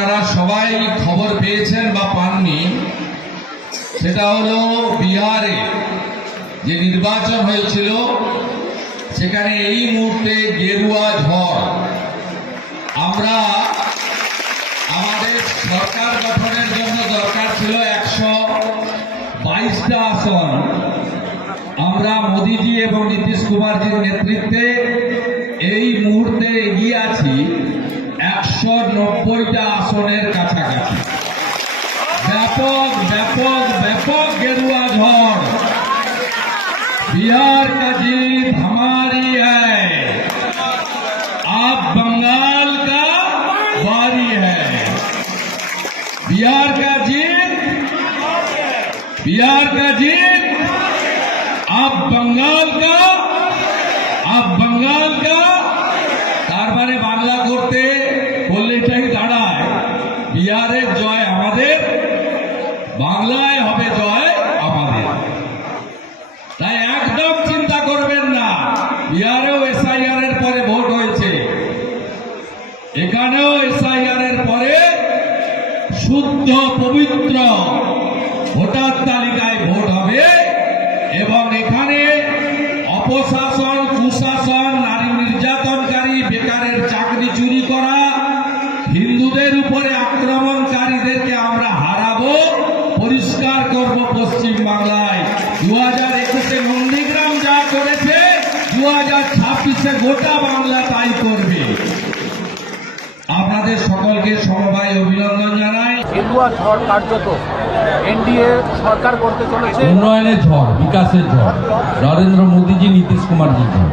আপনারা সবাই খবর পেয়েছেন বা পাননি, সেটা হলো বিহারে যে নির্বাচন হয়েছিল সেখানে এই মুহূর্তে গেরুয়া ঝড়। আমরা আমাদের সরকার গঠনের জন্য দরকার ছিল 122টা আসন। আমরা মোদিজি এবং নীতিশ কুমারজির নেতৃত্বে এই মুহূর্তে এগিয়ে আছি 190টা আসনের কাছাকাছি। ব্যাপক ব্যাপক ব্যাপক गेरुआ झड़। बिहार का जीत हमारी है, अब बंगाल का बारी है। बिहार का जीत अब बंगाल का तार माने बांगला करते बोलले এটাই দাঁড়ায় বিহারের জয় আমাদের, বাংলায় হবে জয় আমাদের। তাই একদম চিন্তা করবেন না, বিহারেও এসআইআর এর পরে ভোট হয়েছে, এখানেও এসআইআর এর পরে শুদ্ধ পবিত্র ভোটার তালিকায় ভোট হবে এবং এখানে অপশাসন, কুশাসন, নারী নির্যাতনকারী, বেকারের চাকরি চুরি করা, হিন্দুদের উপরে আক্রমণকারীদেরকে আমরা হারাবো, পরিষ্কার করব পশ্চিম বাংলায়। 2021-এ নন্দীগ্রাম যা করেছে 2026-এ গোটা বাংলা তাই করবে। আপনাদের সকলকে সমবায় অভিনন্দন জানাই। গেরুয়া ঝড় কার্যত এনডিএ সরকার করতে চলেছে, উন্নয়নের ঝড়, বিকাশের ঝড়, নরেন্দ্র মোদীজি, নীতিশ কুমারজি ঝড়।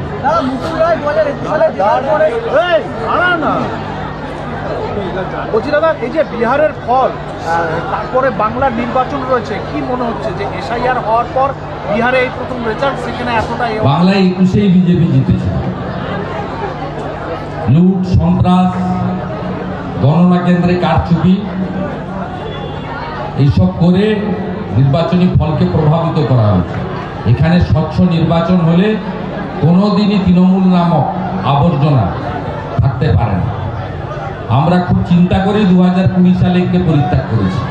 বলছি দাদা, এই যে বিহারের ফল, তারপরে বাংলার নির্বাচন রয়েছে, কি মনে হচ্ছে যে এসআইআর হওয়ার পর বিহারে এই প্রথম রেজাল্ট, সেখানে এতটা বাংলায় 21-এই বিজেপি জিতেছে। লুট, সন্ত্রাস, গণনা কেন্দ্রে কারচুপি এইসব করে নির্বাচনী ফলকে প্রভাবিত করা হয়েছে। এখানে স্বচ্ছ নির্বাচন হলে কোনোদিনই তৃণমূল নামক আবর্জনা থাকতে পারে না। আমরা খুব চিন্তা করে 2020 সালে একে পরিত্যাগ করেছি।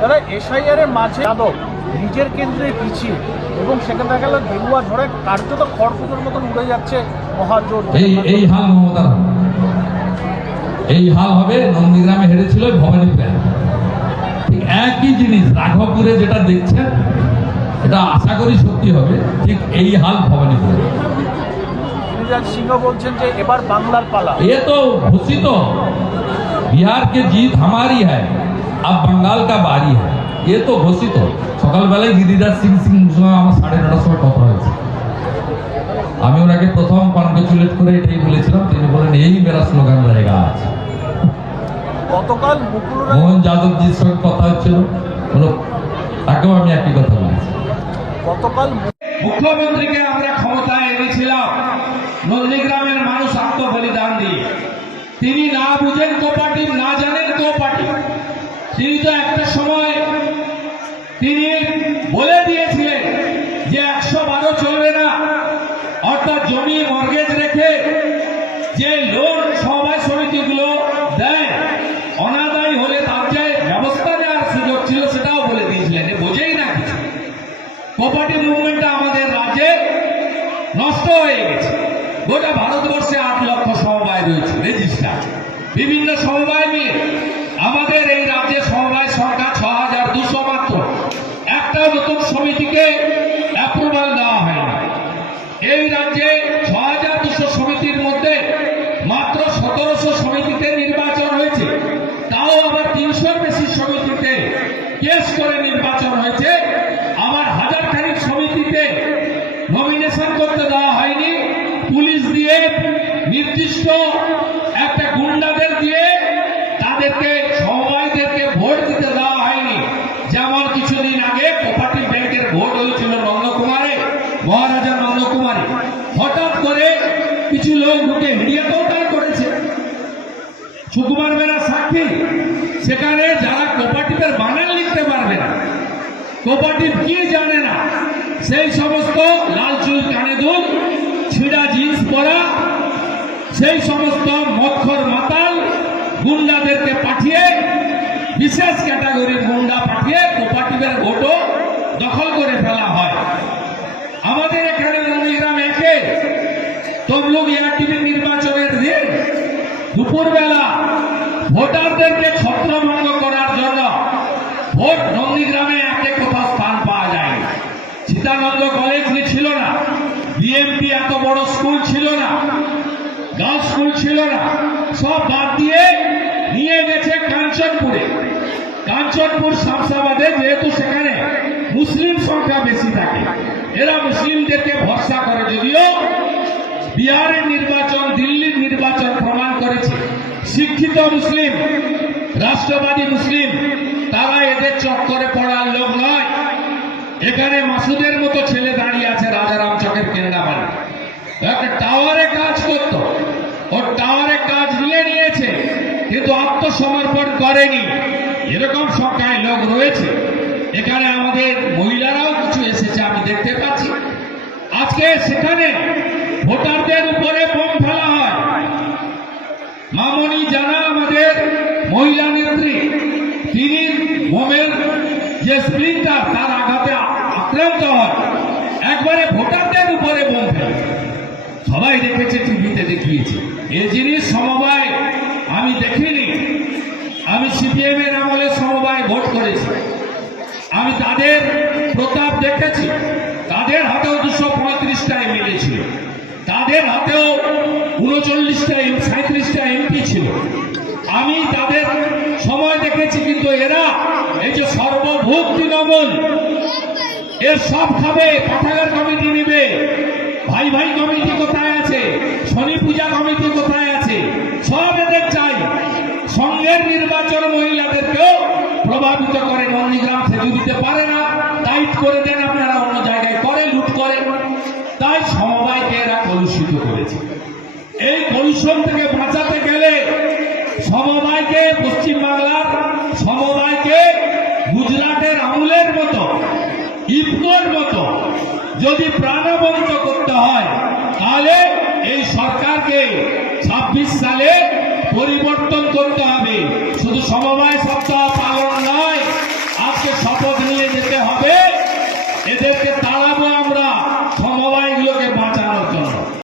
তারা এসআইআর এর মাঝে যাদব নিজের কেন্দ্রে পিছিয়ে এবং সেখানে দেখা গেল গেরুয়া ঝড়ে কার্যত খড়কুটোর মতন উড়ে যাচ্ছে মহাজোট। এই হাল মমতার হবে, এই হাল হবে। নন্দীগ্রামে হেরেছিল ভবানীপুরে, ঠিক একই জিনিস রাঘবপুরে যেটা দেখছেন, এটা আশা করি সত্যি হবে, ঠিক এই হাল ভবানীপুরে। সিংহ বলছেন যে এবার বাংলার পালা। ये तो घोषित हो, बिहार की जीत हमारी है, अब बंगाल का बारी है, ये तो घोषित हो। সকালবেলায় গিরিরাজ সিং সঙ্গে আমার 9:30টার সময় কথা হয়েছে। আমি ওনাকে প্রথম কনগ্রেচুলেট করে এটাই বলেছিলাম, তিনি বলেন এই মেরা স্লোগান रहेगा आज। গতকাল মোহন যাদবজির সঙ্গে কথা হচ্ছিল, তাকেও আমি একই কথা বলেছি। গতকাল মুখ্যমন্ত্রীকে আমরা ক্ষমতায় এনেছিলাম নন্দীগ্রামের মানুষ আত্মবলিদান দিয়ে। তিনি না বুঝেন কোপাটি, না জানেন কোপাটি। তিনি তো একটা সময় তিনি বলে দিয়েছিলেন যে 112 চলবে না, অর্থাৎ জমি মর্গেজ রেখে যে লোন সমবায় সমিতিগুলো দেয়, অনাদায়ী হলে তার যে ব্যবস্থা নেওয়ার সুযোগ ছিল সেটাও বলে দিয়েছিলেন। বোঝেই না কিছু। কোপাটি মুভমেন্টটা আমাদের রাজ্যে নষ্ট হয়ে গেছে। গোটা ভারতবর্ষে 8 লক্ষ সমবায় রয়েছে রেজিস্টার, বিভিন্ন সমবায় নিয়ে। আমাদের এই রাজ্যে সমবায় সংখ্যা 6200 মাত্র। একটা নতুন সমিতিকে অ্যাপ্রুভাল দেওয়া হয়নি। এই রাজ্যে 6200 সমিতির মধ্যে মাত্র 1700 সমিতিতে নির্বাচন হয়েছে, তাও আবার 300-র বেশি সমিতিতে কেস করে নির্বাচন হয়েছে। আবার হাজারখানিক সমিতিতে নমিনেশন করতে দেওয়া হয়নি, পুলিশ দিয়ে নির্দিষ্ট একটা গুন্ডাদের দিয়ে তাদেরকে সমবায়দেরকে ভোট দিতে দেওয়া হয়নি। যেমন কিছুদিন আগে কোপাটি ব্যাংকের ভোট হয়েছিল নন্দকুমারে, মহারাজা নন্দকুমারে। হঠাৎ করে কিছু লোক ঢুকে মিডিয়াতেও তাই করেছে, সুকুমার বেরা সাক্ষী। সেখানে যারা কোপাটিপের বানান লিখতে পারবে না, কোপাটিপ কি জানে না, সেই সমস্ত লাল চুল, কানে দুল, ছিঁড়া জিন্স পরা, সেই সমস্ত মৎখর মাতাল গুন্ডাদেরকে পাঠিয়ে, বিশেষ ক্যাটাগরির গুন্ডা পাঠিয়ে কোঅপারেটিভের ভোটও দখল করে ফেলা হয়। আমাদের এখানে নন্দীগ্রাম একে তমলুক এআরটিভি নির্বাচনের দিন দুপুরবেলা ভোটারদেরকে ছত্রভঙ্গ করার জন্য ভোট নন্দীগ্রামে একে কোথাও স্থান পাওয়া যায়নি। সীতানন্দ কলেজ ছিল না, বিএমপি এত বড় স্কুল ছিল না, গার্লস স্কুল ছিল না, সব বাদ দিয়ে নিয়ে গেছে কাঞ্চনপুরে। কাঞ্চনপুর শামসাবাদে, যেহেতু সেখানে মুসলিম সংখ্যা বেশি থাকে, এরা মুসলিমদেরকে ভরসা করে। যদিও বিহারের নির্বাচন, দিল্লির নির্বাচন প্রমাণ করেছে শিক্ষিত মুসলিম, রাষ্ট্রবাদী মুসলিম তারা এদের চক্করে পড়ার লোক নয়। এখানে মাসুদের মতো ছেলে দাঁড়িয়ে আছে রাজারাম চকের কেন্দ্রা বাড়ি, একটা টাওয়ারে কাজ করত, ওর টাওয়ারে কাজ নিয়ে নিয়েছে কিন্তু আত্মসমর্পণ করেনি। এরকম সংখ্যায় লোক রয়েছে। এখানে আমাদের মহিলারাও কিছু এসেছে, আমি দেখতে পাচ্ছি। আজকে সেখানে ভোটারদের উপরে বোম ফেলা হয়। মামনি জানা আমাদের মহিলা নেত্রী, তিনি বোমের যে স্প্রিংটার তার আঘাতে আক্রান্ত হয়, একবারে ভোটারদের উপরে বোম ফেলে। সবাই দেখেছে, টিভিতে দেখিয়েছে। এই জিনিস সমবায় আমি দেখিনি। আমি সিপিএম এর আমলে সমবায় ভোট করেছি, আমি তাদের প্রতাপ দেখেছি। তাদের হাতেও 235টা এমএলএ ছিল, তাদের হাতেও 37টা এমপি ছিল। আমি তাদের সময় দেখেছি, কিন্তু এরা এই যে সর্বভূত তৃণমূল, এর সব খাবে। পাঠাগার কমিটি নিবে, ভাই ভাই কমিটি কোথায় আছে, শনি পূজা কমিটি কোথায় আছে, সব এদের চাই। সঙ্গের নির্বাচন মহিলাদেরকেও প্রভাবিত করে। নন্দীগ্রাম থেকে দিতে পারে না, টাইট করে দেন আপনারা, অন্য জায়গায় করে, লুট করে। তাই সমবায়কে এরা কলুষিত করেছে। এই কলুষণ থেকে বাঁচাতে গেলে সমবায়কে, পশ্চিমবাংলার সমবায়কে গুজরাটের আমুলের মতো, ইফকোর মতো যদি প্রাণবন্ত করতে হয়, তাহলে এই সরকারকে 26 সালে পরিবর্তন করতে হবে। শুধু সমবায় সপ্তাহ